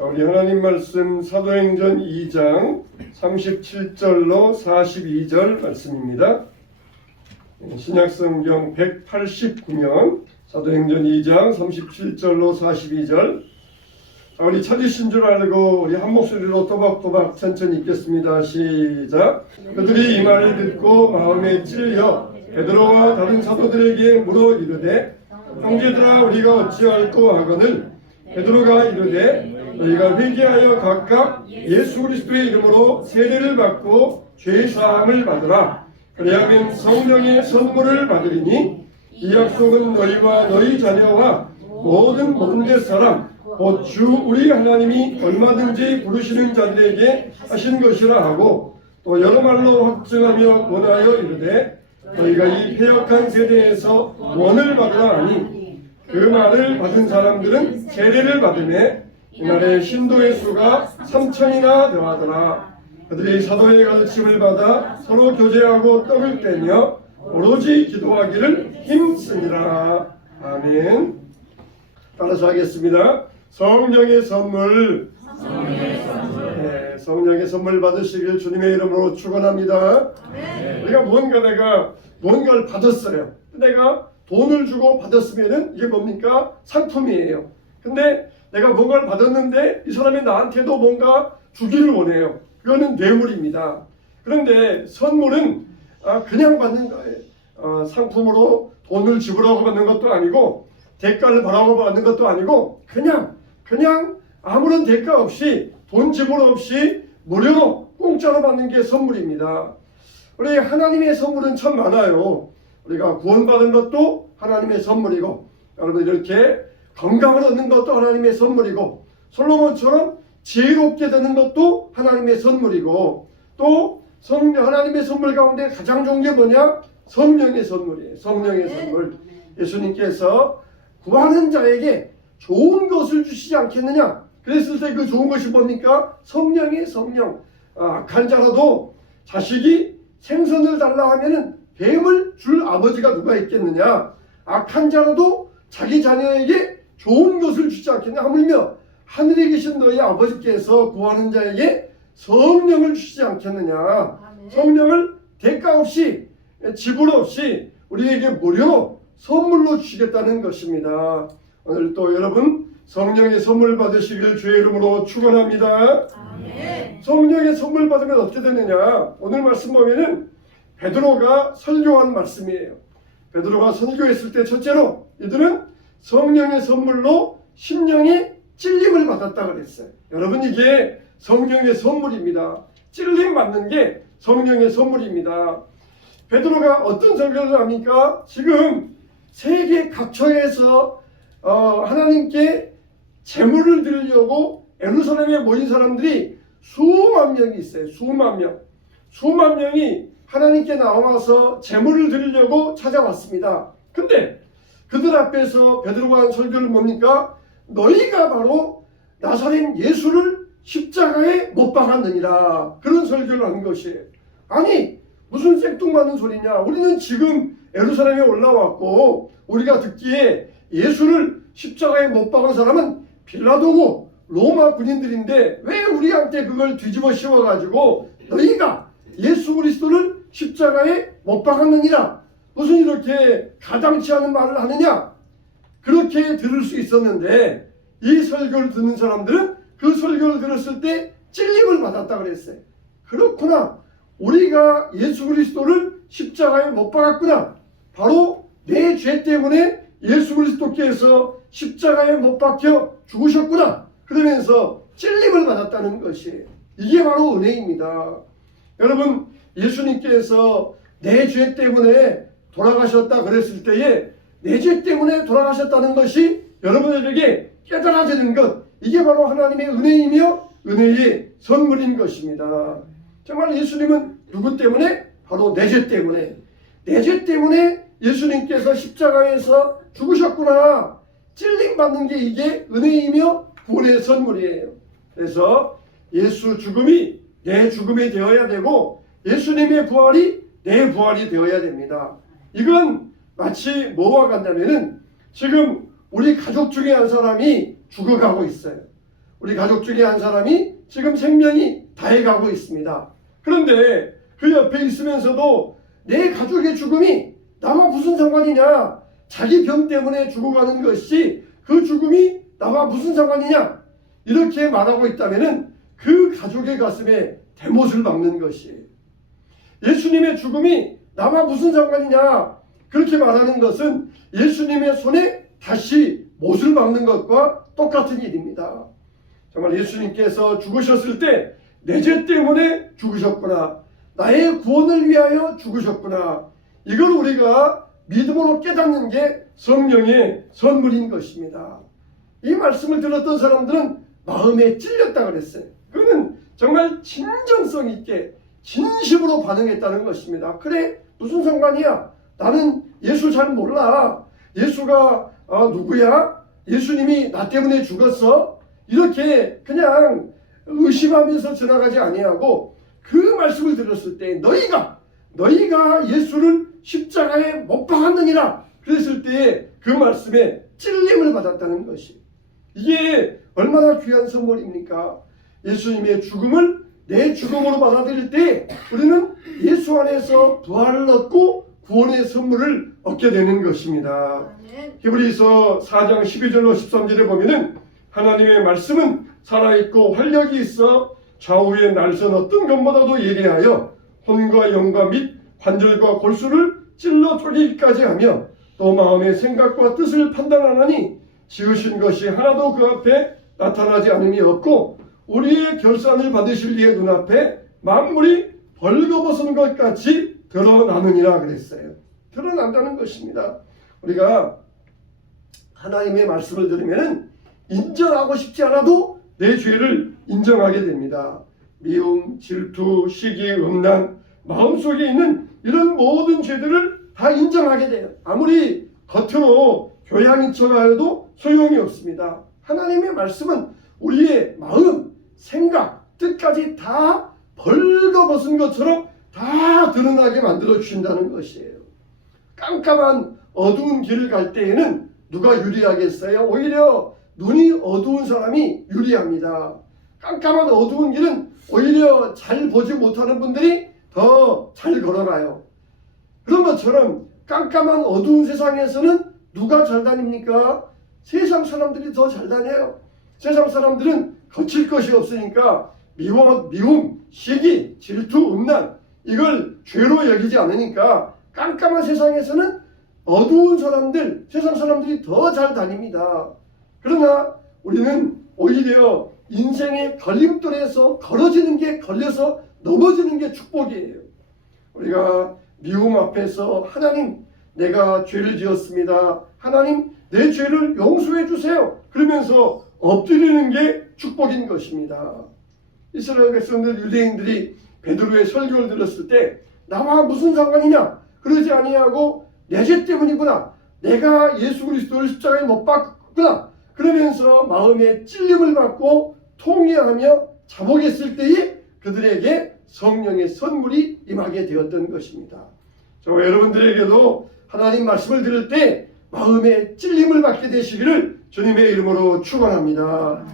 우리 하나님 말씀 사도행전 2장 37절로 42절 말씀입니다. 신약성경 189면 사도행전 2장 37절로 42절. 우리 찾으신 줄 알고 우리 한 목소리로 또박또박 천천히 읽겠습니다. 시작. 그들이 이 말을 듣고 마음에 찔려 베드로와 다른 사도들에게 물어 이르되 형제들아 우리가 어찌할꼬 하거늘 베드로가 이르되 너희가 회개하여 각각 예수 그리스도의 이름으로 세례를 받고 죄 사함을 받으라. 그리하면 성령의 선물을 받으리니 이 약속은 너희와 너희 자녀와 모든 먼데 사람 곧 주 우리 하나님이 얼마든지 부르시는 자들에게 하신 것이라 하고 또 여러 말로 확증하며 원하여 이르되 너희가 이 패역한 세대에서 원을 받으라 하니 그 말을 받은 사람들은 세례를 받으매 이날에 신도의 수가 3,000이나 더하더라. 그들이 사도의 가르침을 받아 서로 교제하고 떡을 떼며 오로지 기도하기를 힘쓰니라. 아멘. 따라서 하겠습니다. 성령의 선물, 성령의 선물 받으시길 주님의 이름으로 축원합니다. 우리가 내가 뭔가를 받았어요. 내가 돈을 주고 받았으면은 이게 뭡니까? 상품이에요. 근데 내가 뭔가를 받았는데 이 사람이 나한테도 뭔가 주기를 원해요. 그거는 뇌물입니다. 그런데 선물은 그냥 받는 거예요. 상품으로 돈을 지불하고 받는 것도 아니고 대가를 바라고 받는 것도 아니고 그냥 아무런 대가 없이 돈 지불 없이 무료로 공짜로 받는 게 선물입니다. 우리 하나님의 선물은 참 많아요. 우리가 구원받은 것도 하나님의 선물이고 여러분 이렇게 건강을 얻는 것도 하나님의 선물이고 솔로몬처럼 지혜롭게 되는 것도 하나님의 선물이고 또 하나님의 선물 가운데 가장 좋은 게 뭐냐? 성령의 선물이에요. 성령의 선물. 예수님께서 구하는 자에게 좋은 것을 주시지 않겠느냐? 그랬을 때 그 좋은 것이 뭡니까? 성령의 성령. 악한 자라도 자식이 생선을 달라 하면은 뱀을 줄 아버지가 누가 있겠느냐? 악한 자라도 자기 자녀에게 좋은 것을 주지 않겠느냐? 하물며 하늘에 계신 너희 아버지께서 구하는 자에게 성령을 주시지 않겠느냐? 아멘. 성령을 대가 없이 지불 없이 우리에게 무료 선물로 주시겠다는 것입니다. 오늘 또 여러분 성령의 선물 받으시기를 주의 이름으로 축원합니다. 아멘. 성령의 선물 받으면 어떻게 되느냐? 오늘 말씀 보면은 베드로가 설교한 말씀이에요. 베드로가 설교했을 때 첫째로 이들은 성령의 선물로 심령의 찔림을 받았다 그랬어요. 여러분 이게 성령의 선물입니다. 찔림 받는 게 성령의 선물입니다. 베드로가 어떤 설교를 합니까? 지금 세계 각처에서 하나님께 제물을 드리려고 예루살렘에 모인 사람들이 수만 명이 있어요. 수만 명이 하나님께 나와서 제물을 드리려고 찾아왔습니다. 근데 그들 앞에서 베드로가 한 설교를 뭡니까? 너희가 바로 나사렛 예수를 십자가에 못 박았느니라. 그런 설교를 한 것이에요. 아니 무슨 생뚱맞는 소리냐? 우리는 지금 예루살렘에 올라왔고 우리가 듣기에 예수를 십자가에 못 박은 사람은 빌라도고 로마 군인들인데 왜 우리한테 그걸 뒤집어 씌워가지고 너희가 예수 그리스도를 십자가에 못 박았느니라. 무슨 이렇게 가당치 않은 말을 하느냐? 그렇게 들을 수 있었는데 이 설교를 듣는 사람들은 그 설교를 들었을 때 찔림을 받았다 그랬어요. 그렇구나. 우리가 예수 그리스도를 십자가에 못 박았구나. 바로 내 죄 때문에 예수 그리스도께서 십자가에 못 박혀 죽으셨구나. 그러면서 찔림을 받았다는 것이에요. 이게 바로 은혜입니다. 여러분 예수님께서 내 죄 때문에 돌아가셨다 그랬을 때에 내 죄 때문에 돌아가셨다는 것이 여러분들에게 깨달아지는 것, 이게 바로 하나님의 은혜이며 은혜의 선물인 것입니다. 정말 예수님은 누구 때문에? 바로 내 죄 때문에. 내 죄 때문에 예수님께서 십자가에서 죽으셨구나. 찔림받는 게 이게 은혜이며 구원의 선물이에요. 그래서 예수 죽음이 내 죽음이 되어야 되고 예수님의 부활이 내 부활이 되어야 됩니다. 이건 마치 뭐와 같냐면은 지금 우리 가족 중에 한 사람이 죽어가고 있어요. 우리 가족 중에 한 사람이 지금 생명이 다해가고 있습니다. 그런데 그 옆에 있으면서도 내 가족의 죽음이 나와 무슨 상관이냐, 자기 병 때문에 죽어가는 것이 그 죽음이 나와 무슨 상관이냐, 이렇게 말하고 있다면 그 가족의 가슴에 대못을 박는 것이에요. 예수님의 죽음이 나와 무슨 상관이냐, 그렇게 말하는 것은 예수님의 손에 다시 못을 박는 것과 똑같은 일입니다. 정말 예수님께서 죽으셨을 때 내 죄 때문에 죽으셨구나, 나의 구원을 위하여 죽으셨구나, 이걸 우리가 믿음으로 깨닫는 게 성령의 선물인 것입니다. 이 말씀을 들었던 사람들은 마음에 찔렸다 그랬어요. 그거는 정말 진정성 있게 진심으로 반응했다는 것입니다. 그래, 무슨 상관이야, 나는 예수 잘 몰라, 예수가 누구야, 예수님이 나 때문에 죽었어, 이렇게 그냥 의심하면서 지나가지 아니하고 그 말씀을 들었을 때 너희가 예수를 십자가에 못 박았느니라 그랬을 때 그 말씀에 찔림을 받았다는 것이, 이게 얼마나 귀한 선물입니까? 예수님의 죽음을 내 죽음으로 받아들일 때 우리는 예수 안에서 부활을 얻고 구원의 선물을 얻게 되는 것입니다. 히브리서 4장 12절로 13절에 보면은 하나님의 말씀은 살아있고 활력이 있어 좌우의 날선 어떤 것보다도 예리하여 혼과 영과 및 관절과 골수를 찔러 쪼개기까지 하며 또 마음의 생각과 뜻을 판단하나니 지으신 것이 하나도 그 앞에 나타나지 않음이 없고 우리의 결산을 받으실 이의 눈앞에 만물이 벌거벗은 것 같이 드러나느니라 그랬어요. 드러난다는 것입니다. 우리가 하나님의 말씀을 들으면 인정하고 싶지 않아도 내 죄를 인정하게 됩니다. 미움, 질투, 시기, 음란, 마음속에 있는 이런 모든 죄들을 다 인정하게 돼요. 아무리 겉으로 교양인 척하여도 소용이 없습니다. 하나님의 말씀은 우리의 마음, 생각, 뜻까지 다 벌거벗은 것처럼 다 드러나게 만들어 주신다는 것이에요. 깜깜한 어두운 길을 갈 때에는 누가 유리하겠어요? 오히려 눈이 어두운 사람이 유리합니다. 깜깜한 어두운 길은 오히려 잘 보지 못하는 분들이 더 잘 걸어가요. 그런 것처럼 깜깜한 어두운 세상에서는 누가 잘 다닙니까? 세상 사람들이 더 잘 다녀요. 세상 사람들은 거칠 것이 없으니까 미움, 시기, 질투, 음란, 이걸 죄로 여기지 않으니까 깜깜한 세상에서는 어두운 사람들, 세상 사람들이 더 잘 다닙니다. 그러나 우리는 오히려 인생의 걸림돌에서 걸려서 넘어지는 게 축복이에요. 우리가 미움 앞에서 하나님, 내가 죄를 지었습니다, 하나님 내 죄를 용서해 주세요, 그러면서 엎드리는 게 축복인 것입니다. 이스라엘 백성들, 유대인들이 베드로의 설교를 들었을 때 나와 무슨 상관이냐, 그러지 아니하고 내 죄 때문이구나, 내가 예수 그리스도를 십자가에 못 박았구나, 그러면서 마음에 찔림을 받고 통회하며 자복했을 때에 그들에게 성령의 선물이 임하게 되었던 것입니다. 저와 여러분들에게도 하나님 말씀을 들을 때 마음에 찔림을 받게 되시기를 주님의 이름으로 축원합니다.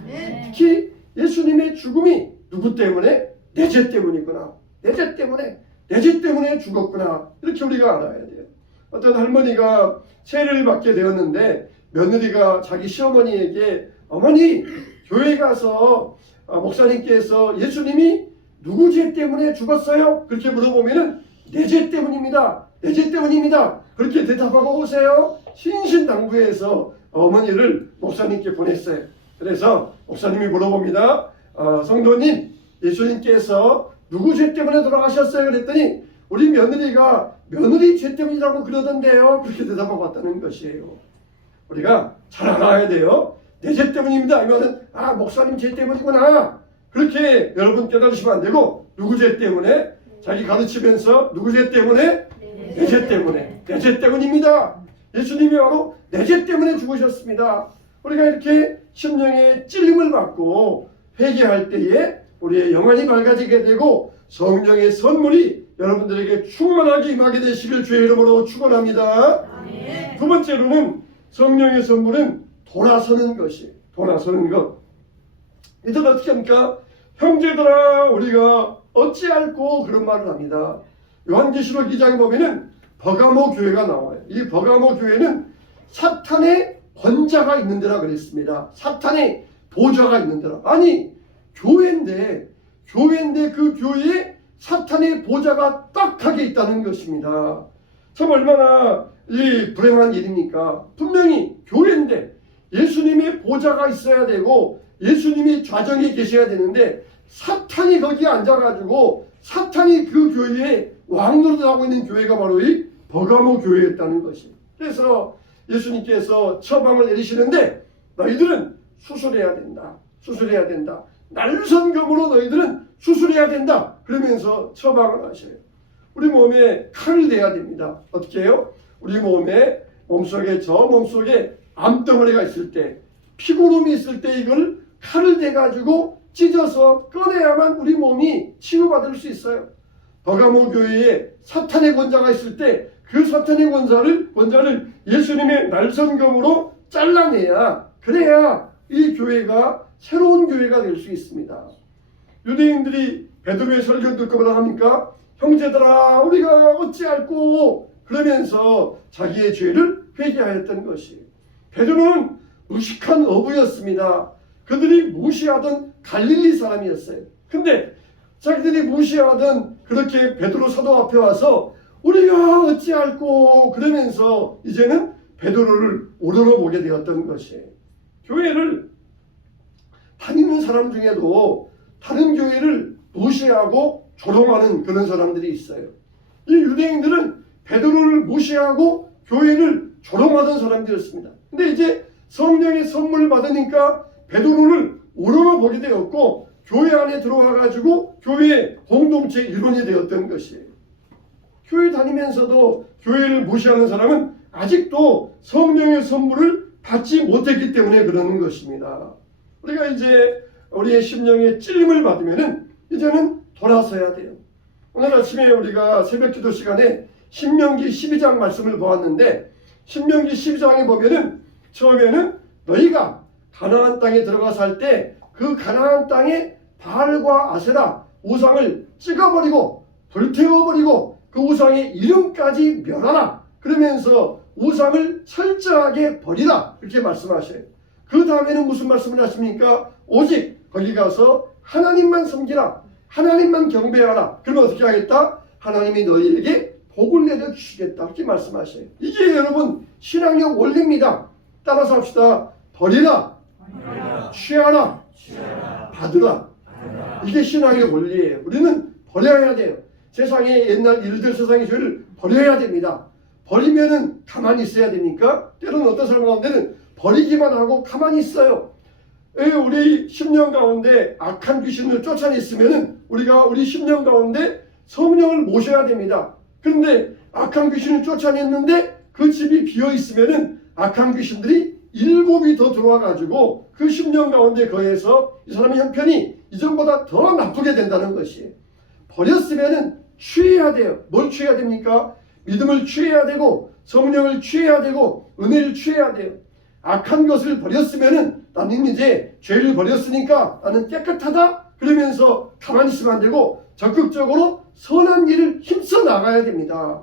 특히 예수님의 죽음이 누구 때문에? 내 죄 때문이구나, 내 죄 때문에 죽었구나, 이렇게 우리가 알아야 돼요. 어떤 할머니가 세례를 받게 되었는데 며느리가 자기 시어머니에게, 어머니, 교회 가서 목사님께서 예수님이 누구 죄 때문에 죽었어요? 그렇게 물어보면은 내 죄 때문입니다, 내 죄 때문입니다, 그렇게 대답하고 오세요. 신신당부해서 어머니를 목사님께 보냈어요. 그래서 목사님이 물어봅니다. 성도님, 예수님께서 누구 죄 때문에 돌아가셨어요? 그랬더니 우리 며느리가 며느리 죄 때문이라고 그러던데요, 그렇게 대답하고 왔다는 것이에요. 우리가 잘 알아야 돼요. 내 죄 때문입니다 이거는 목사님 죄 때문이구나, 그렇게 여러분 깨달으시면 안 되고, 누구 죄 때문에? 자기 가르치면서 누구 죄 때문에? 내 죄 때문에, 내 죄 때문입니다. 예수님이 바로 내 죄 때문에 죽으셨습니다. 우리가 이렇게 심령의 찔림을 받고 회개할 때에 우리의 영안이 밝아지게 되고 성령의 선물이 여러분들에게 충만하게 임하게 되시길 주의 이름으로 축원합니다. 두 번째로는 성령의 선물은 돌아서는 것이, 돌아서는 것. 이들은 어떻게 합니까? 형제들아 우리가 어찌할꼬 그런 말을 합니다. 요한계시록 2장에 보면은 버가모 교회가 나와요. 이 버가모 교회는 사탄의 권자가 있는 데라 그랬습니다. 사탄의 보좌가 있는 데라. 아니 교회인데 그 교회에 사탄의 보좌가 딱하게 있다는 것입니다. 참 얼마나 이 불행한 일입니까? 분명히 교회인데 예수님의 보좌가 있어야 되고 예수님이 좌정에 계셔야 되는데 사탄이 거기에 앉아가지고 사탄이 그 교회에 왕노릇하고 있는 교회가 바로 이 버가모 교회였다는 것이. 그래서 예수님께서 처방을 내리시는데 너희들은 수술해야 된다. 수술해야 된다. 날선검으로 너희들은 수술해야 된다. 그러면서 처방을 하셔요. 우리 몸에 칼을 대야 됩니다. 어떻게 해요? 우리 몸속에 저 몸속에 암덩어리가 있을 때 피고름이 있을 때 이걸 칼을 대가지고 찢어서 꺼내야만 우리 몸이 치유받을 수 있어요. 버가모 교회에 사탄의 권자가 있을 때 그 사탄의 권자를 예수님의 날선검으로 잘라내야 그래야 이 교회가 새로운 교회가 될 수 있습니다. 유대인들이 베드로의 설교 듣고 뭐라 합니까? 형제들아 우리가 어찌할꼬 그러면서 자기의 죄를 회개하였던 것이. 베드로는 무식한 어부였습니다. 그들이 무시하던 갈릴리 사람이었어요. 근데 자기들이 무시하던 그렇게 베드로 사도 앞에 와서 우리가 어찌할꼬 그러면서 이제는 베드로를 우러러보게 되었던 것이에요. 교회를 다니는 사람 중에도 다른 교회를 무시하고 조롱하는 그런 사람들이 있어요. 이 유대인들은 베드로를 무시하고 교회를 조롱하던 사람들이었습니다. 근데 이제 성령의 선물을 받으니까 베드로를 우러러보게 되었고 교회 안에 들어와 가지고 교회의 공동체 일원이 되었던 것이에요. 교회 다니면서도 교회를 무시하는 사람은 아직도 성령의 선물을 받지 못했기 때문에 그러는 것입니다. 우리가 이제 우리의 심령의 찔림을 받으면은 이제는 돌아서야 돼요. 오늘 아침에 우리가 새벽기도 시간에 신명기 12장 말씀을 보았는데 신명기 12장에 보면은 처음에는 너희가 가나안 땅에 들어가서 할 때 그 가나안 땅에 바알과 아세라 우상을 찍어버리고 불태워버리고 그 우상의 이름까지 멸하라. 그러면서 우상을 철저하게 버리라. 이렇게 말씀하셔요. 그 다음에는 무슨 말씀을 하십니까? 오직 거기 가서 하나님만 섬기라. 하나님만 경배하라. 그러면 어떻게 하겠다? 하나님이 너희에게 복을 내려주시겠다. 이렇게 말씀하셔요. 이게 여러분 신앙의 원리입니다. 따라서 합시다. 버리라. 취하라. 받으라. 이게 신앙의 원리예요. 우리는 버려야 돼요. 세상의 옛날 일들 세상의 죄를 버려야 됩니다. 버리면은 가만히 있어야 됩니까? 때로는 어떤 사람 가운데는 버리기만 하고 가만히 있어요. 우리 심령 가운데 악한 귀신을 쫓아냈으면은 우리가 우리 심령 가운데 성령을 모셔야 됩니다. 그런데 악한 귀신을 쫓아냈는데 그 집이 비어 있으면은 악한 귀신들이 7이 더 들어와 가지고 그 심령 가운데 거해서 이 사람의 형편이 이전보다 더 나쁘게 된다는 것이에요. 버렸으면은 취해야 돼요. 뭘 취해야 됩니까? 믿음을 취해야 되고 성령을 취해야 되고 은혜를 취해야 돼요. 악한 것을 버렸으면은 나는 이제 죄를 버렸으니까 나는 깨끗하다 그러면서 가만히 있으면 안 되고 적극적으로 선한 일을 힘써 나가야 됩니다.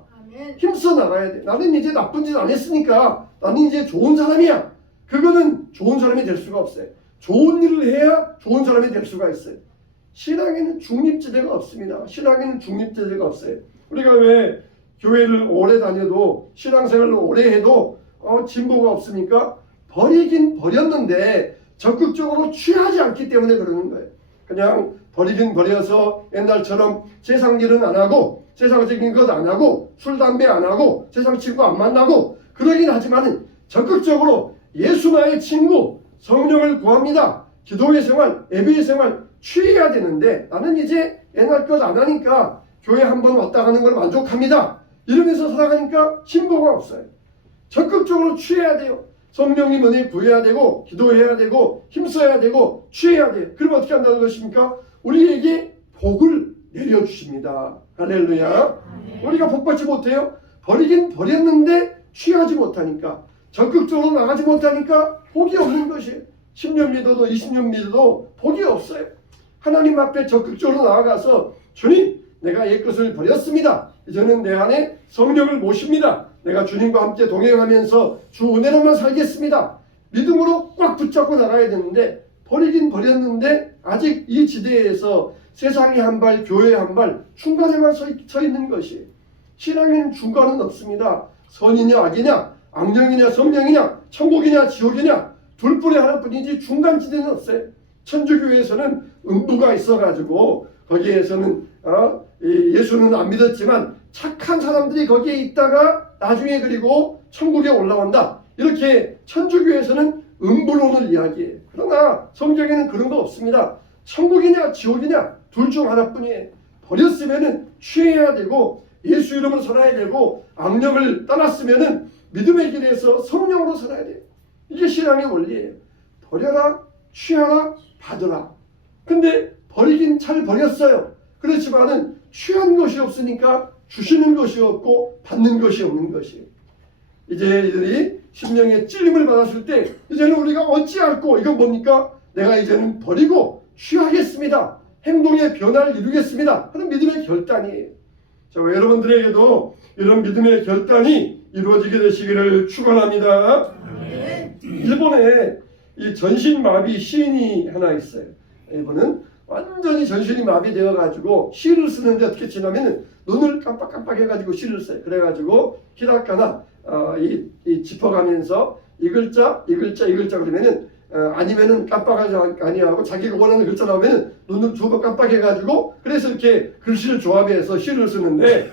힘써 나가야 돼. 나는 이제 나쁜 짓 안 했으니까 나는 이제 좋은 사람이야. 그거는 좋은 사람이 될 수가 없어요. 좋은 일을 해야 좋은 사람이 될 수가 있어요. 신앙에는 중립지대가 없습니다. 신앙에는 중립지대가 없어요. 우리가 왜 교회를 오래 다녀도 신앙생활을 오래 해도 진보가 없습니까? 버리긴 버렸는데 적극적으로 취하지 않기 때문에 그러는 거예요. 그냥 버리긴 버려서 옛날처럼 세상 일은 안 하고 세상적인 것 안 하고 술 담배 안 하고 세상 친구 안 만나고 그러긴 하지만 적극적으로 예수 나의 친구 성령을 구합니다. 기도의 생활, 예배의 생활 취해야 되는데 나는 이제 옛날 것 안 하니까 교회 한번 왔다 가는 걸 만족합니다. 이러면서 살아가니까 진보가 없어요. 적극적으로 취해야 돼요. 성령님 은혜 구해야 되고 기도해야 되고 힘써야 되고 취해야 돼요. 그러면 어떻게 한다는 것입니까? 우리에게 복을 내려주십니다. 할렐루야. 우리가 복 받지 못해요? 버리긴 버렸는데 취하지 못하니까 적극적으로 나가지 못하니까 복이 없는 것이에요. 10년 믿어도 20년 믿어도 복이 없어요. 하나님 앞에 적극적으로 나아가서 주님, 내가 옛것을 버렸습니다. 이제는 내 안에 성령을 모십니다. 내가 주님과 함께 동행하면서 주 은혜로만 살겠습니다. 믿음으로 꽉 붙잡고 나가야 되는데 버리긴 버렸는데 아직 이 지대에서 세상에 한 발, 교회에 한 발, 중간에만 서 있는 것이. 신앙에는 중간은 없습니다. 선이냐 악이냐, 악령이냐 성령이냐, 천국이냐 지옥이냐, 둘뿐에 하나뿐이지 중간 지대는 없어요. 천주교에서는 음부가 있어가지고 거기에서는 예수는 안 믿었지만 착한 사람들이 거기에 있다가 나중에 그리고 천국에 올라온다. 이렇게 천주교에서는 음부론을 이야기해요. 그러나 성경에는 그런 거 없습니다. 천국이냐 지옥이냐 둘 중 하나뿐이에요. 버렸으면은 취해야 되고 예수 이름으로 살아야 되고 악령을 떠났으면은 믿음의 길에서 성령으로 살아야 돼요. 이게 신앙의 원리예요. 버려라, 취하라, 받으라. 근데 버리긴 잘 버렸어요. 그렇지만은 취한 것이 없으니까 주시는 것이 없고 받는 것이 없는 것이에요. 이제 이들이 심령의 찔림을 받았을 때 이제는 우리가 어찌할꼬, 이건 뭡니까? 내가 이제는 버리고 취하겠습니다. 행동의 변화를 이루겠습니다 하는 믿음의 결단이에요. 자, 여러분들에게도 이런 믿음의 결단이 이루어지게 되시기를 축원합니다. 일본에 이 전신마비 시인이 하나 있어요. 이분은 완전히 전신이 마비되어 가지고 시를 쓰는데 어떻게 지나면 눈을 깜빡깜빡 해가지고 시를 써요. 그래가지고 히라카나 이 짚어가면서 이 글자 그러면은 아니면은 깜빡하지 아니하고 자기가 원하는 글자 나오면은 눈을 두 번 깜빡해가지고 그래서 이렇게 글씨를 조합해서 시를 쓰는데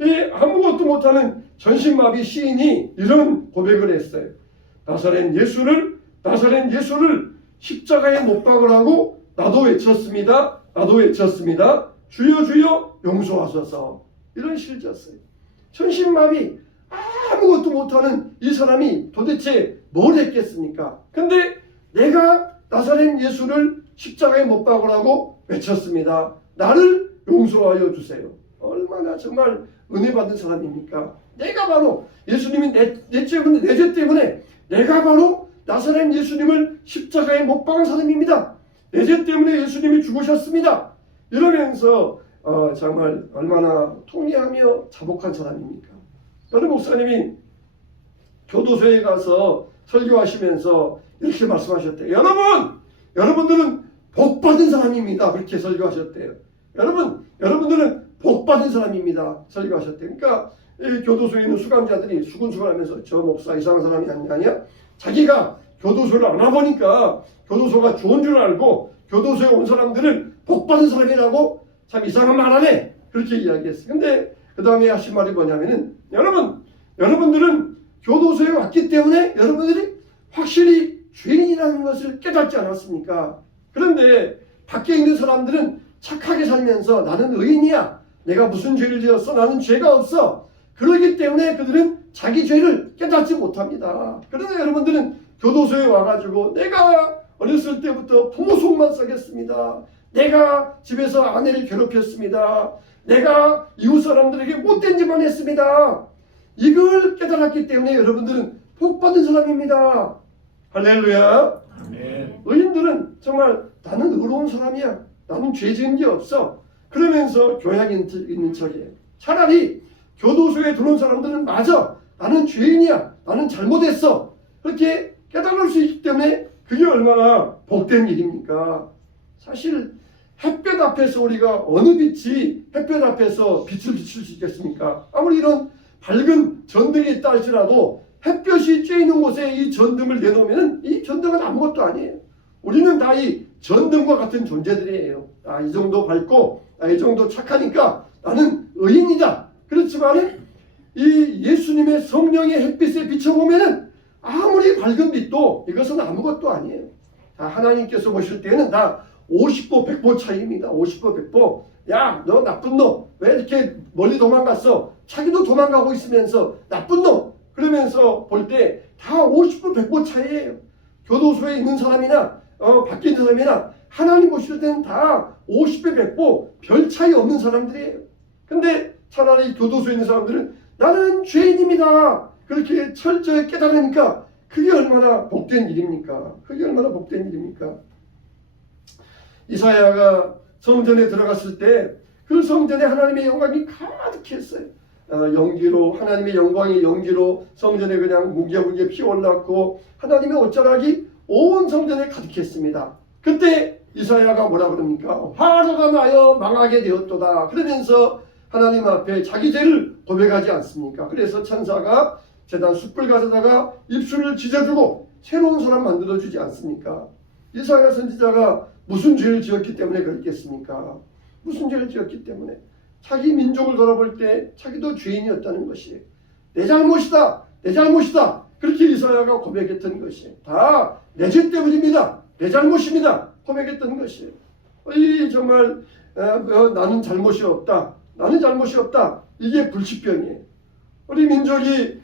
이 아무것도 못하는 전신마비 시인이 이런 고백을 했어요. 나사렛 예수를 십자가에 못 박으라고 나도 외쳤습니다. 주여 주여 용서하소서. 이런 시를 지었어요. 전신마비 아무것도 못하는 이 사람이 도대체 뭘 했겠습니까? 근데 내가 나사렛 예수를 십자가에 못 박으라고 외쳤습니다. 나를 용서하여 주세요. 얼마나 정말 은혜 받은 사람입니까? 내가 바로 예수님이 내 죄 때문에 내가 바로 나사렛 예수님을 십자가에 못 박은 사람입니다. 내 죄 때문에 예수님이 죽으셨습니다. 이러면서 정말 얼마나 통회하며 자복한 사람입니까? 어느 목사님이 교도소에 가서 설교하시면서 이렇게 말씀하셨대요. 여러분들은 복받은 사람입니다. 그렇게 설교하셨대요. 여러분들은 복받은 사람입니다. 설교하셨대요. 그러니까 이 교도소에 있는 수감자들이 수군수군하면서 저 목사 이상한 사람이 아니냐? 자기가 교도소를 안 와보니까 교도소가 좋은 줄 알고 교도소에 온 사람들은 복받은 사람이라고 참 이상한 말 하네. 그렇게 이야기했어요. 근데 그 다음에 하신 말이 뭐냐면은 여러분들은 교도소에 왔기 때문에 여러분들이 확실히 죄인이라는 것을 깨닫지 않았습니까? 그런데 밖에 있는 사람들은 착하게 살면서 나는 의인이야. 내가 무슨 죄를 지었어? 나는 죄가 없어. 그러기 때문에 그들은 자기 죄를 깨닫지 못합니다. 그러나 여러분들은 교도소에 와가지고 내가 어렸을 때부터 부모 속만 썩였습니다. 내가 집에서 아내를 괴롭혔습니다. 내가 이웃 사람들에게 못된 짓만 했습니다. 이걸 깨달았기 때문에 여러분들은 복받은 사람입니다. 할렐루야. 아멘. 의인들은 정말 나는 의로운 사람이야. 나는 죄 지은 게 없어. 그러면서 교양 있는 척이에요. 차라리 교도소에 들어온 사람들은 맞아. 나는 죄인이야. 나는 잘못했어. 그렇게 깨달을 수 있기 때문에 그게 얼마나 복된 일입니까? 사실 햇볕 앞에서 우리가 어느 빛이 햇볕 앞에서 빛을 비출 수 있겠습니까? 아무리 이런 밝은 전등이 있다 할지라도 햇볕이 쬐이는 곳에 이 전등을 내놓으면 이 전등은 아무것도 아니에요. 우리는 다 이 전등과 같은 존재들이에요. 이 정도 밝고 이 정도 착하니까 나는 의인이다. 그렇지만 이 예수님의 성령의 햇빛에 비춰보면 아무리 밝은 빛도 이것은 아무것도 아니에요. 하나님께서 보실 때는 다 50보 100보 차이입니다. 50보 100보. 야, 너 나쁜 놈. 왜 이렇게 멀리 도망갔어? 자기도 도망가고 있으면서 나쁜 놈. 그러면서 볼 때 다 50보 100보 차이예요. 교도소에 있는 사람이나 밖에 있는 사람이나 하나님 보실 때는 다 50배 100보 별 차이 없는 사람들이에요. 근데 차라리 교도소에 있는 사람들은 나는 죄인입니다. 그렇게 철저히 깨달으니까 그게 얼마나 복된 일입니까? 그게 얼마나 복된 일입니까? 이사야가 성전에 들어갔을 때 그 성전에 하나님의 영광이 가득했어요. 연기로, 하나님의 영광이 연기로 성전에 그냥 무게무게 피어올랐고 하나님의 옷자락이 온 성전에 가득했습니다. 그때 이사야가 뭐라 그럽니까? 화로가 나여 망하게 되었도다. 그러면서 하나님 앞에 자기 죄를 고백하지 않습니까? 그래서 천사가 제단 숯불 가져다가 입술을 찢어주고 새로운 사람 만들어주지 않습니까? 이사야 선지자가 무슨 죄를 지었기 때문에 그랬겠습니까? 무슨 죄를 지었기 때문에? 자기 민족을 돌아볼 때 자기도 죄인이었다는 것이 내 잘못이다, 내 잘못이다. 그렇게 이사야가 고백했던 것이 다 내 죄 때문입니다, 내 잘못입니다. 고백했던 것이 이 정말 나는 잘못이 없다, 나는 잘못이 없다. 이게 불치병이에요. 우리 민족이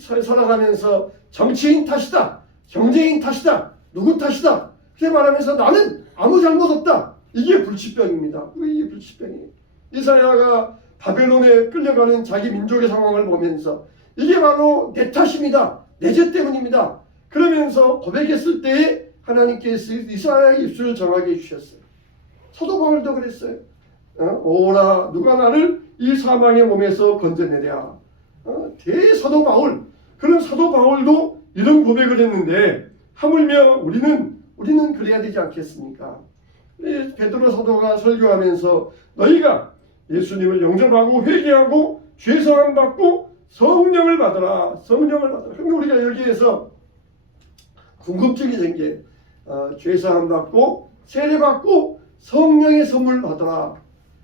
살아가면서 정치인 탓이다, 경제인 탓이다, 누구 탓이다 그렇게 말하면서 나는 아무 잘못 없다. 이게 불치병입니다. 이게 불치병이에요. 이사야가 바벨론에 끌려가는 자기 민족의 상황을 보면서 이게 바로 내 탓입니다, 내 죄 때문입니다. 그러면서 고백했을 때에 하나님께서 이사야의 입술을 정하게 해주셨어요. 사도 바울도 그랬어요. 오라 누가 나를 이 사망의 몸에서 건져내랴. 대사도 바울, 그런 사도 바울도 이런 고백을 했는데 하물며 우리는 그래야 되지 않겠습니까? 베드로 사도가 설교하면서 너희가 예수님을 영접하고 회개하고 죄사함 받고 성령을 받으라, 성령을 받으라. 그러면 우리가 여기에서 궁금증이 생겨. 죄사함 받고 세례 받고 성령의 선물 받으라.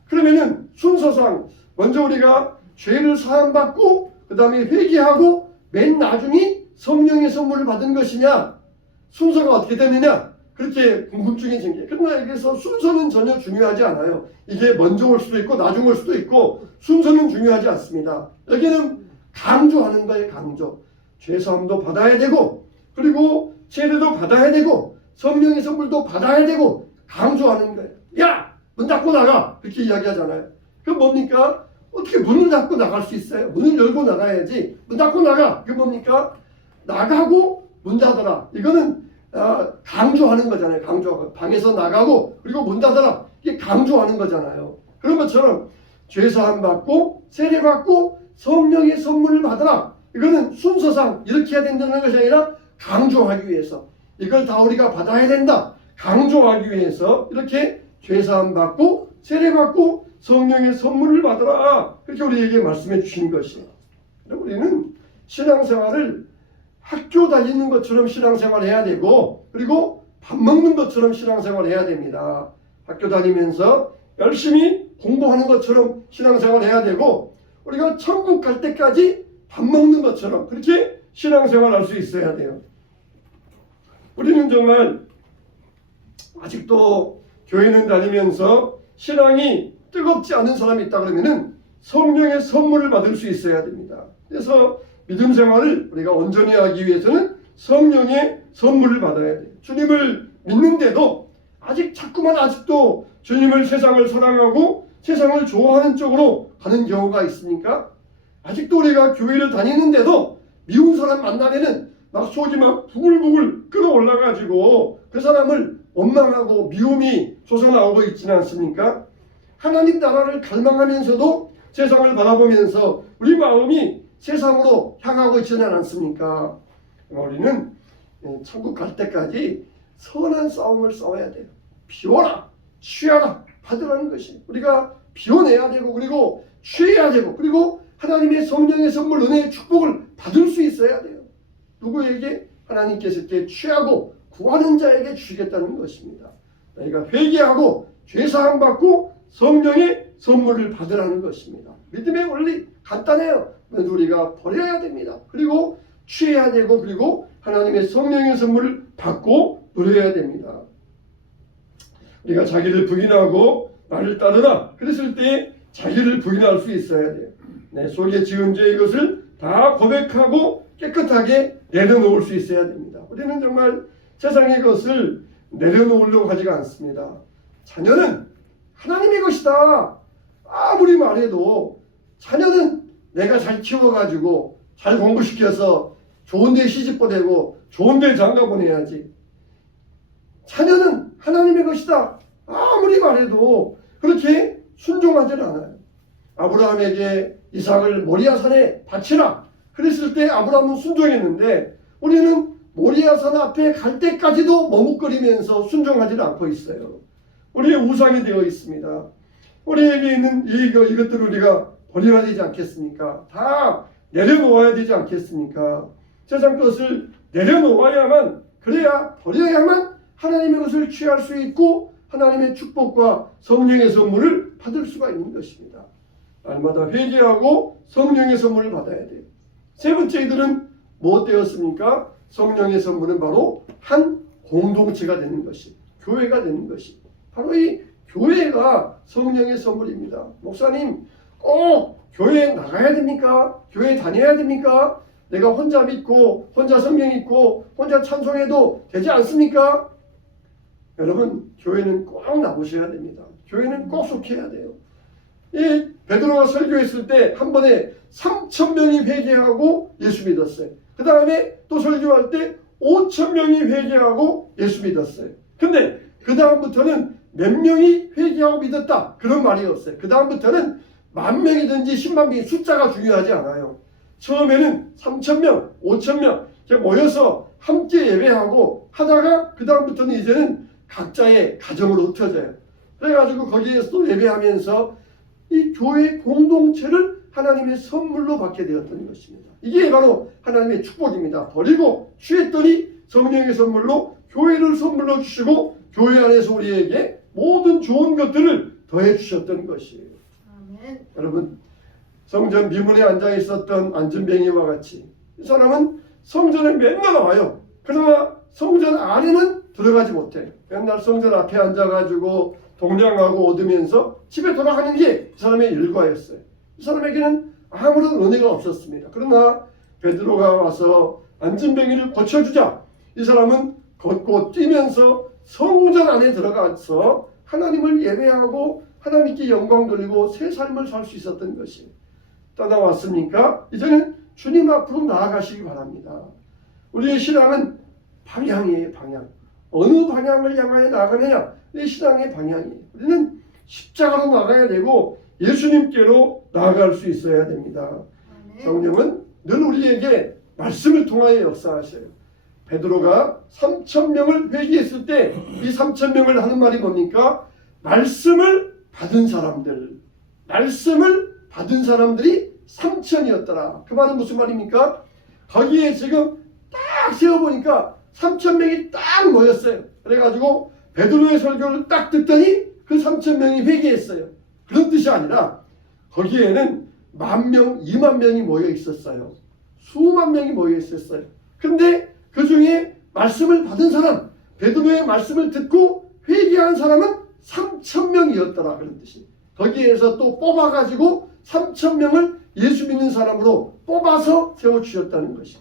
그러면은 순서상 먼저 우리가 죄를 사함 받고 그 다음에 회개하고 맨 나중에 성령의 선물을 받은 것이냐, 순서가 어떻게 되느냐, 그렇게 궁금증이 생겨요. 그러나 여기서 순서는 전혀 중요하지 않아요. 이게 먼저 올 수도 있고 나중 올 수도 있고 순서는 중요하지 않습니다. 여기는 강조하는 거예요. 강조. 죄사함도 받아야 되고 그리고 세례도 받아야 되고 성령의 선물도 받아야 되고 강조하는 거예요. 야! 문 닫고 나가! 그렇게 이야기하잖아요. 그럼 뭡니까? 어떻게 문을 닫고 나갈 수 있어요? 문을 열고 나가야지. 문 닫고 나가! 그게 뭡니까? 나가고 문 닫아라. 이거는 강조하는 거잖아요. 강조하고 방에서 나가고 그리고 문 닫아라. 이게 강조하는 거잖아요. 그런 것처럼 죄사함 받고 세례 받고 성령의 선물을 받아라. 이거는 순서상 이렇게 해야 된다는 것이 아니라 강조하기 위해서 이걸 다 우리가 받아야 된다. 강조하기 위해서 이렇게 죄사함 받고 세례 받고 성령의 선물을 받아라. 그렇게 우리에게 말씀해 주신 것이에요. 우리는 신앙생활을 학교 다니는 것처럼 신앙생활을 해야 되고 그리고 밥 먹는 것처럼 신앙생활을 해야 됩니다. 학교 다니면서 열심히 공부하는 것처럼 신앙생활을 해야 되고 우리가 천국 갈 때까지 밥 먹는 것처럼 그렇게 신앙생활을 할 수 있어야 돼요. 우리는 정말 아직도 교회는 다니면서 신앙이 뜨겁지 않은 사람이 있다 그러면은 성령의 선물을 받을 수 있어야 됩니다. 그래서 믿음 생활을 우리가 온전히 하기 위해서는 성령의 선물을 받아야 돼요. 주님을 믿는데도 아직도 주님을 세상을 사랑하고 세상을 좋아하는 쪽으로 가는 경우가 있습니까? 아직도 우리가 교회를 다니는데도 미운 사람 만나면은 막 속이 막 부글부글 끓어올라가지고 그 사람을 원망하고 미움이 솟아나오고 있지는 않습니까? 하나님 나라를 갈망하면서도 세상을 바라보면서 우리 마음이 세상으로 향하고 있지는 않습니까? 우리는 천국 갈 때까지 선한 싸움을 싸워야 돼요. 비워라, 취하라, 받으라는 것이 우리가 비워내야 되고 그리고 취해야 되고 그리고 하나님의 성령의 선물 은혜의 축복을 받을 수 있어야 돼요. 누구에게? 하나님께서 이렇게 취하고 구하는 자에게 주시겠다는 것입니다. 너희가 회개하고 죄사함 받고 성령의 선물을 받으라는 것입니다. 믿음의 원리 간단해요. 우리가 버려야 됩니다. 그리고 취해야 되고 그리고 하나님의 성령의 선물을 받고 누려야 됩니다. 우리가 자기를 부인하고 나를 따르라 그랬을 때 자기를 부인할 수 있어야 돼요. 내 속에 지은 죄 이것을 다 고백하고 깨끗하게 내려놓을 수 있어야 됩니다. 우리는 정말 세상의 것을 내려놓으려고 하지가 않습니다. 자녀는 하나님의 것이다. 아무리 말해도 자녀는 내가 잘 키워가지고 잘 공부시켜서 좋은 데 시집 보내고 좋은 데 장가 보내야지. 자녀는 하나님의 것이다. 아무리 말해도 그렇게 순종하지 않아요. 아브라함에게 이삭을 모리아산에 바치라 그랬을 때 아브라함은 순종했는데 우리는 모리아산 앞에 갈 때까지도 머뭇거리면서 순종하지 않고 있어요. 우리의 우상이 되어 있습니다. 우리에게 있는 이것들을 우리가 버려야 되지 않겠습니까? 다 내려놓아야 되지 않겠습니까? 세상 것을 내려놓아야만, 그래야 버려야만 하나님의 것을 취할 수 있고 하나님의 축복과 성령의 선물을 받을 수가 있는 것입니다. 날마다 회개하고 성령의 선물을 받아야 돼요. 세 번째, 이들은 뭐 되었습니까? 성령의 선물은 바로 한 공동체가 되는 것이, 교회가 되는 것이, 바로 이 교회가 성령의 선물입니다. 목사님, 꼭 교회에 나가야 됩니까? 교회 다녀야 됩니까? 내가 혼자 믿고 혼자 성경 읽고 혼자 찬송해도 되지 않습니까? 여러분, 교회는 꼭 나오셔야 됩니다. 교회는 꼭 속해야 돼요. 이 베드로가 설교했을 때 한 번에 3,000명이 회개하고 예수 믿었어요. 그 다음에 또 설교할 때 5,000명이 회개하고 예수 믿었어요. 근데 그 다음부터는 몇 명이 회개하고 믿었다 그런 말이 없어요. 그 다음부터는 10,000명이든지 100,000명이 숫자가 중요하지 않아요. 처음에는 3,000명, 5,000명 이렇게 모여서 함께 예배하고 하다가 그 다음부터는 이제는 각자의 가정으로 흩어져요. 그래가지고 거기에서 또 예배하면서 이 교회 공동체를 하나님의 선물로 받게 되었던 것입니다. 이게 바로 하나님의 축복입니다. 버리고 취했더니 성령의 선물로 교회를 선물로 주시고 교회 안에서 우리에게 모든 좋은 것들을 더해 주셨던 것이에요. 아멘. 여러분, 성전 미문에 앉아 있었던 안전뱅이와 같이 이 사람은 성전에 맨날 와요. 그러나 성전 안에는 들어가지 못해요. 맨날 성전 앞에 앉아가지고 동냥하고 얻으면서 집에 돌아가는 게 이 사람의 일과였어요. 이 사람에게는 아무런 은혜가 없었습니다. 그러나 베드로가 와서 안전뱅이를 고쳐주자 이 사람은 걷고 뛰면서 성전 안에 들어가서 하나님을 예배하고 하나님께 영광 돌리고 새 삶을 살 수 있었던 것이 떠나왔습니까? 이제는 주님 앞으로 나아가시기 바랍니다. 우리의 신앙은 방향이에요. 방향. 어느 방향을 향하여 나아가느냐? 내 신앙의 방향이에요. 우리는 십자가로 나가야 되고 예수님께로 나아갈 수 있어야 됩니다. 성령은 늘 우리에게 말씀을 통하여 역사하셔요. 베드로가 3,000명을 회개했을 때 이 3,000명을 하는 말이 뭡니까? 말씀을 받은 사람들, 말씀을 받은 사람들이 3,000이었더라. 그 말은 무슨 말입니까? 거기에 지금 딱 세어보니까 3,000명이 딱 모였어요. 그래가지고 베드로의 설교를 딱 듣더니 그 3,000명이 회개했어요. 그런 뜻이 아니라 거기에는 10,000명, 20,000명이 모여 있었어요. 수만 명이 모여 있었어요. 근데 그 중에 말씀을 받은 사람, 베드로의 말씀을 듣고 회개한 사람은 3,000명이었더라. 그런 뜻이. 거기에서 또 뽑아가지고 3,000명을 예수 믿는 사람으로 뽑아서 세워주셨다는 것이.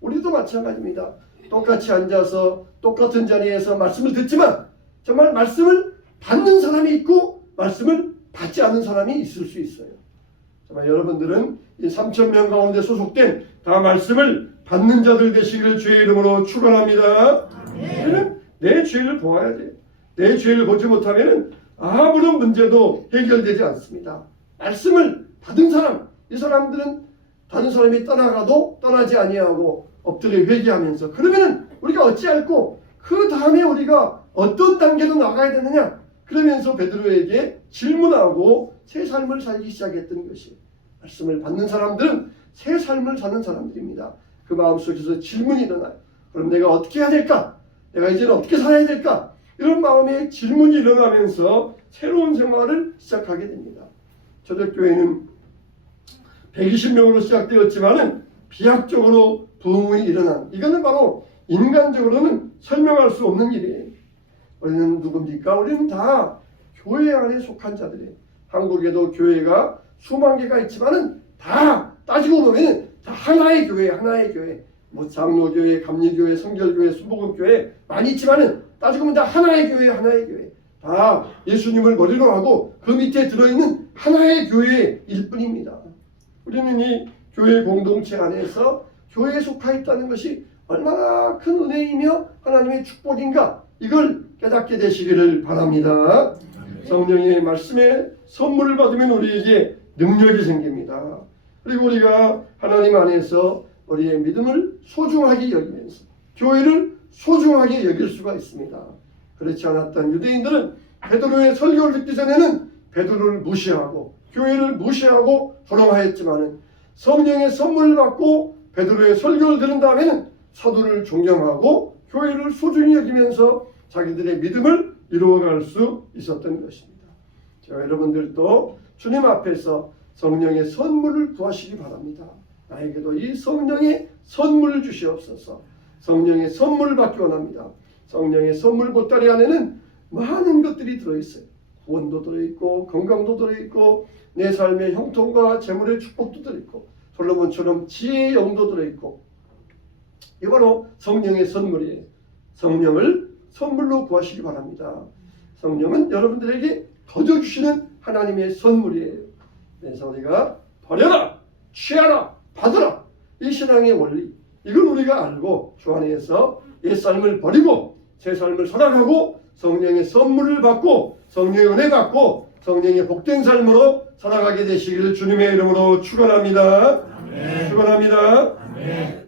우리도 마찬가지입니다. 똑같이 앉아서 똑같은 자리에서 말씀을 듣지만 정말 말씀을 받는 사람이 있고 말씀을 받지 않는 사람이 있을 수 있어요. 정말 여러분들은 이 3,000명 가운데 소속된 다 말씀을 받는 자들 되시기를 주의 이름으로 축원합니다. 우리는 내 죄를 보아야 돼요. 내 죄를 보지 못하면 아무런 문제도 해결되지 않습니다. 말씀을 받은 사람, 이 사람들은 다른 사람이 떠나가도 떠나지 아니하고 엎드려 회개하면서, 그러면은 우리가 어찌할꼬 그 다음에 우리가 어떤 단계로 나가야 되느냐, 그러면서 베드로에게 질문하고 새 삶을 살기 시작했던 것이, 말씀을 받는 사람들은 새 삶을 사는 사람들입니다. 그 마음속에서 질문이 일어나요. 그럼 내가 어떻게 해야 될까? 내가 이제는 어떻게 살아야 될까? 이런 마음의 질문이 일어나면서 새로운 생활을 시작하게 됩니다. 초대교회는 120명으로 시작되었지만은 비약적으로 부흥이 일어난, 이거는 바로 인간적으로는 설명할 수 없는 일이에요. 우리는 누굽니까? 우리는 다 교회 안에 속한 자들이에요. 한국에도 교회가 수만 개가 있지만은 다 따지고 보면 다 하나의 교회, 하나의 교회. 뭐 장로교회, 감리교회, 성결교회, 순복음교회 많이 있지만은 따지고 보면 다 하나의 교회, 하나의 교회. 다 예수님을 머리로 하고 그 밑에 들어있는 하나의 교회일 뿐입니다. 우리는 이 교회 공동체 안에서 교회에 속하 있다는 것이 얼마나 큰 은혜이며 하나님의 축복인가, 이걸 깨닫게 되시기를 바랍니다. 성령의 말씀의 선물을 받으면 우리에게 능력이 생깁니다. 그리고 우리가 하나님 안에서 우리의 믿음을 소중하게 여기면서 교회를 소중하게 여길 수가 있습니다. 그렇지 않았던 유대인들은 베드로의 설교를 듣기 전에는 베드로를 무시하고 교회를 무시하고 조롱하였지만 성령의 선물을 받고 베드로의 설교를 들은 다음에는 사도를 존경하고 교회를 소중히 여기면서 자기들의 믿음을 이루어갈 수 있었던 것입니다. 자, 여러분들도 주님 앞에서 성령의 선물을 구하시기 바랍니다. 나에게도 이 성령의 선물을 주시옵소서. 성령의 선물을 받기 원합니다. 성령의 선물 보따리 안에는 많은 것들이 들어있어요. 구원도 들어있고 건강도 들어있고 내 삶의 형통과 재물의 축복도 들어있고 솔로몬처럼 지혜의 영도 들어있고, 이 바로 성령의 선물이에요. 성령을 선물로 구하시기 바랍니다. 성령은 여러분들에게 거저주시는 하나님의 선물이에요. 그래서 우리가 버려라, 취하라, 받으라, 이 신앙의 원리, 이걸 우리가 알고 주 안에서 옛 삶을 버리고 새 삶을 살아가고 성령의 선물을 받고 성령의 은혜 받고 성령의 복된 삶으로 살아가게 되시기를 주님의 이름으로 축원합니다. 축원합니다.